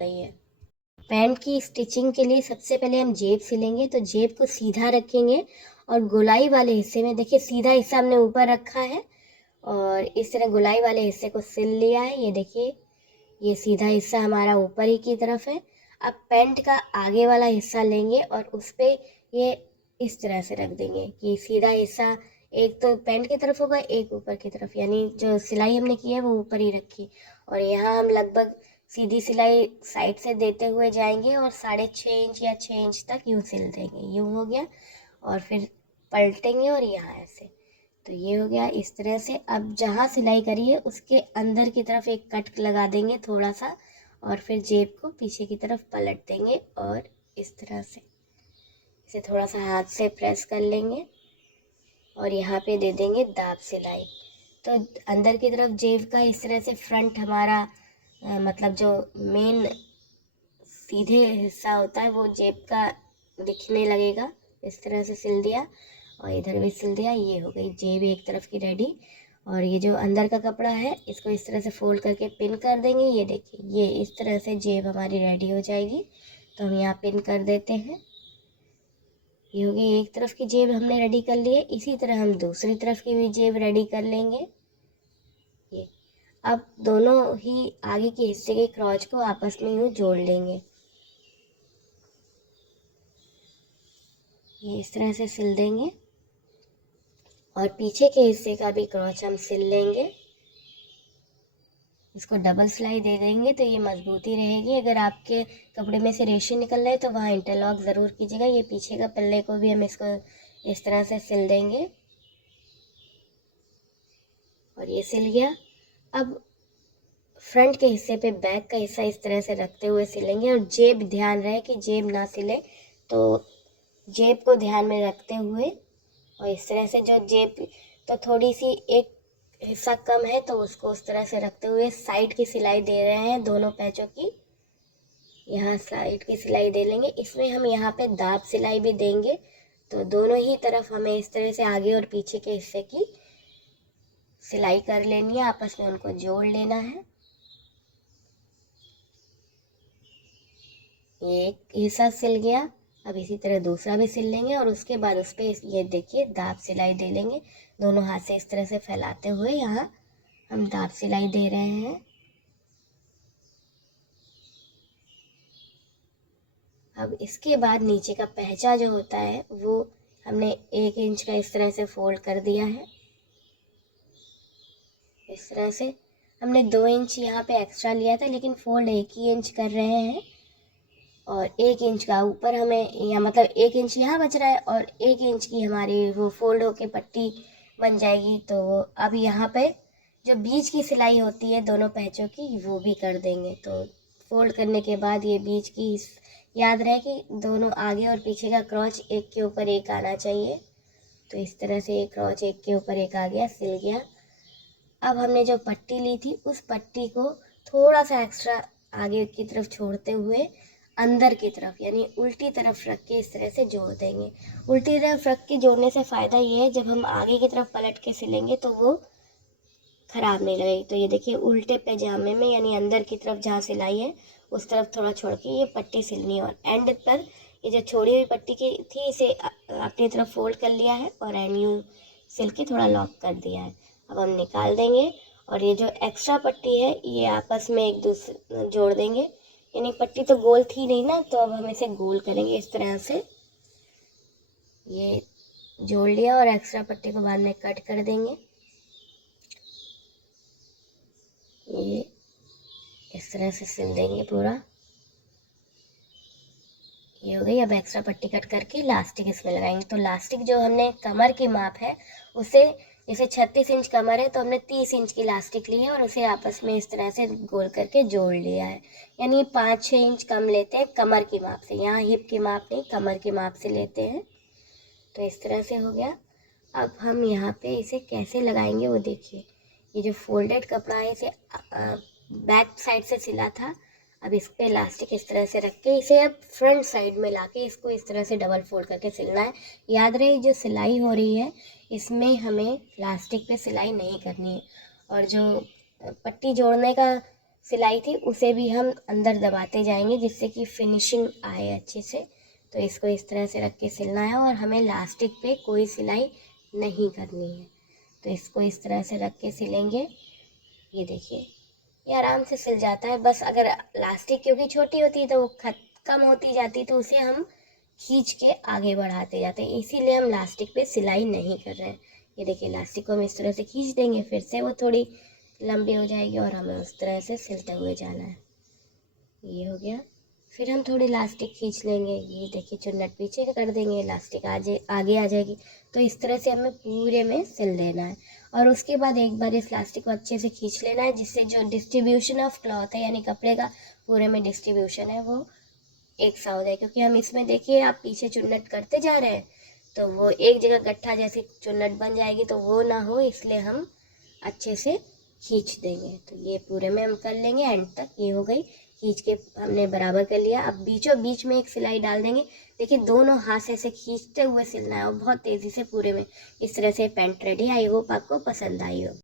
गई है। पैंट की स्टिचिंग के लिए सबसे पहले हम जेब सिलेंगे। तो जेब को सीधा रखेंगे और गोलाई वाले हिस्से में देखिए, सीधा हिस्सा हमने ऊपर रखा है और इस तरह गोलाई वाले हिस्से को सिल लिया है। ये देखिए, ये सीधा हिस्सा हमारा ऊपर ही की तरफ है। अब पैंट का आगे वाला हिस्सा लेंगे और उस पे ये इस तरह से रख देंगे कि सीधा हिस्सा एक तो पैंट की तरफ होगा, एक यूँ की तरफ, यानी जो सिलाई हमने की है वो ऊपर ही रखी। और यहाँ हम लगभग सीधी सिलाई साइड से देते हुए जाएंगे और 6.5 इंच या 6 इंच तक यूँ सिल देंगे। यूँ हो गया और फिर पलटेंगे और यहाँ ऐसे। तो ये हो गया इस तरह से। अब जहाँ सिलाई करी है उसके अंदर की तरफ एक कट लगा देंगे थोड़ा सा और फिर जेब को पीछे की तरफ पलट देंगे और इस तरह से इसे थोड़ा सा हाथ से प्रेस कर लेंगे और यहाँ पे दे देंगे दाब सिलाई। तो अंदर की तरफ जेब का इस तरह से फ्रंट हमारा मतलब जो मेन सीधे हिस्सा होता है वो जेब का दिखने लगेगा। इस तरह से सिल दिया और इधर भी सिल दिया। ये हो गई जेब एक तरफ की रेडी। और ये जो अंदर का कपड़ा है इसको इस तरह से फोल्ड करके पिन कर देंगे। ये देखिए, ये इस तरह से जेब हमारी रेडी हो जाएगी। तो हम यहाँ पिन कर देते हैं। ये हो गई एक तरफ की जेब हमने रेडी कर ली है। इसी तरह हम दूसरी तरफ की भी जेब रेडी कर लेंगे। ये अब दोनों ही आगे के हिस्से के क्रॉच को आपस में यूँ जोड़ लेंगे। ये इस तरह से सिल देंगे और पीछे के हिस्से का भी क्रॉच हम सिल लेंगे। इसको डबल सिलाई दे देंगे तो ये मजबूती रहेगी। अगर आपके कपड़े में से रेशे निकल रहे तो वहाँ इंटरलॉक ज़रूर कीजिएगा। ये पीछे का पल्ले को भी हम इसको इस तरह से सिल देंगे और ये सिल गया। अब फ्रंट के हिस्से पे बैक का हिस्सा इस तरह से रखते हुए सिलेंगे और जेब ध्यान रहे कि जेब ना सिले, तो जेब को ध्यान में रखते हुए और इस तरह से जो जेब तो थोड़ी सी एक हिस्सा कम है तो उसको उस तरह से रखते हुए साइड की सिलाई दे रहे हैं दोनों पैचों की। यहाँ साइड की सिलाई दे लेंगे। इसमें हम यहाँ पे दाब सिलाई भी देंगे। तो दोनों ही तरफ हमें इस तरह से आगे और पीछे के हिस्से की सिलाई कर लेनी है, आपस में उनको जोड़ लेना है। ये एक हिस्सा सिल गया। अब इसी तरह दूसरा भी सिल लेंगे और उसके बाद उस पर ये देखिए दाब सिलाई दे लेंगे। दोनों हाथ से इस तरह से फैलाते हुए यहाँ हम दाब सिलाई दे रहे हैं। अब इसके बाद नीचे का पहचा जो होता है वो हमने 1 इंच का इस तरह से फोल्ड कर दिया है। इस तरह से हमने 2 इंच यहाँ पे एक्स्ट्रा लिया था लेकिन फोल्ड 1 ही इंच कर रहे हैं और 1 इंच का ऊपर हमें या मतलब 1 इंच यहाँ बच रहा है और 1 इंच की हमारी वो फोल्ड होके पट्टी बन जाएगी। तो अब यहाँ पे जो बीच की सिलाई होती है दोनों पैचों की वो भी कर देंगे। तो फोल्ड करने के बाद ये बीच की याद रहे कि दोनों आगे और पीछे का क्रॉच एक के ऊपर एक आना चाहिए। तो इस तरह से एक क्रॉच एक के ऊपर एक आ गया, सिल गया। अब हमने जो पट्टी ली थी उस पट्टी को थोड़ा सा एक्स्ट्रा आगे की तरफ छोड़ते हुए अंदर की तरफ यानी उल्टी तरफ रख के इस तरह से जोड़ देंगे। उल्टी तरफ रख के जोड़ने से फ़ायदा ये है जब हम आगे की तरफ पलट के सिलेंगे तो वो ख़राब नहीं लगेगी। तो ये देखिए उल्टे पैजामे में यानी अंदर की तरफ जहाँ सिलाई है उस तरफ थोड़ा छोड़ के ये पट्टी सिलनी है और एंड पर ये जो छोड़ी हुई पट्टी की थी इसे अपनी तरफ फोल्ड कर लिया है और एंड यूँ सिल के थोड़ा लॉक कर दिया है। अब हम निकाल देंगे और ये जो एक्स्ट्रा पट्टी है ये आपस में एक दूसरे जोड़ देंगे। यानी पट्टी तो गोल थी नहीं ना, तो अब हम इसे गोल करेंगे इस तरह से। ये जोड़ लिया और एक्स्ट्रा पट्टी को बाद में कट कर देंगे। ये इस तरह से सिल देंगे पूरा। ये हो गई। अब एक्स्ट्रा पट्टी कट करके लास्टिक इसमें लगाएंगे। तो लास्टिक जो हमने कमर की माप है उसे, जैसे 36 इंच कमर है तो हमने 30 इंच की लास्टिक ली है और उसे आपस में इस तरह से गोल करके जोड़ लिया है। यानी 5-6 इंच कम लेते हैं कमर की माप से। यहाँ हिप की माप नहीं, कमर की माप से लेते हैं। तो इस तरह से हो गया। अब हम यहाँ पे इसे कैसे लगाएंगे वो देखिए। ये जो फोल्डेड कपड़ा है इसे बैक साइड से सिला था। अब इस पे इलास्टिक इस तरह से रख के इसे अब फ्रंट साइड में लाके इसको इस तरह से डबल फोल्ड करके सिलना है। याद रहे जो सिलाई हो रही है इसमें हमें इलास्टिक पे सिलाई नहीं करनी है। और जो पट्टी जोड़ने का सिलाई थी उसे भी हम अंदर दबाते जाएंगे जिससे कि फिनिशिंग आए अच्छे से। तो इसको इस तरह से रख के सिलना है और हमें लास्टिक पे कोई सिलाई नहीं करनी है। तो इसको इस तरह से रख के सिलेंगे। ये देखिए ये आराम से सिल जाता है। बस अगर लास्टिक क्योंकि छोटी होती है तो वो कम होती जाती, तो उसे हम खींच के आगे बढ़ाते जाते हैं, इसीलिए हम लास्टिक पे सिलाई नहीं कर रहे हैं। ये देखिए लास्टिक को हम इस तरह से खींच देंगे, फिर से वो थोड़ी लंबी हो जाएगी और हमें उस तरह से सिलते हुए जाना है। ये हो गया। फिर हम थोड़ी लास्टिक खींच लेंगे। ये देखिए चुन्नट पीछे कर देंगे, लास्टिक आगे आ जाएगी। तो इस तरह से हमें पूरे में सिल देना है। और उसके बाद एक बार इस लास्टिक को अच्छे से खींच लेना है जिससे जो डिस्ट्रीब्यूशन ऑफ क्लॉथ है यानी कपड़े का पूरे में डिस्ट्रीब्यूशन है वो एक सा हो जाए। क्योंकि हम इसमें देखिए आप पीछे चुन्नट करते जा रहे हैं तो वो एक जगह गट्ठा जैसी चुन्नट बन जाएगी, तो वो ना हो इसलिए हम अच्छे से खींच देंगे। तो ये पूरे में हम कर लेंगे एंड तक। ये हो गई, खींच के हमने बराबर कर लिया। अब बीचों बीच में एक सिलाई डाल देंगे। देखिए दोनों हाथ से ऐसे खींचते हुए सिलना है और बहुत तेज़ी से पूरे में। इस तरह से पैंट रेडी। आई होप आपको पसंद आई हो।